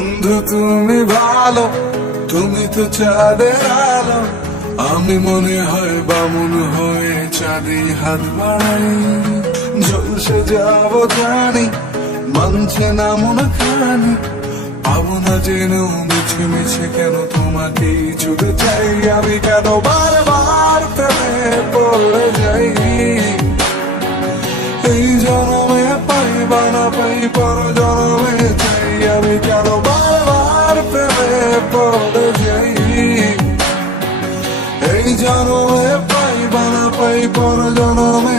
বন্ধু তুমি ভালো, তুমি তো চাঁদের আলো। আমি মনে হয় বামুন হয়ে চাঁদে হাত বাড়াই। ঝলসে যাব জানি, মানছে না মন খানি। পাবো না জেনেও মিছে মিছে কেন তোমাকেই ছুটে চাই। আমি কেন বারবার প্রেমে পড়ে যাই। এই জনমে পাই বা না পাই, পর জনমে চাই। আমি কেন বারবার প্রেমে পড়ে যাই। এই জনমে পাই বা না পাই, পর জনমে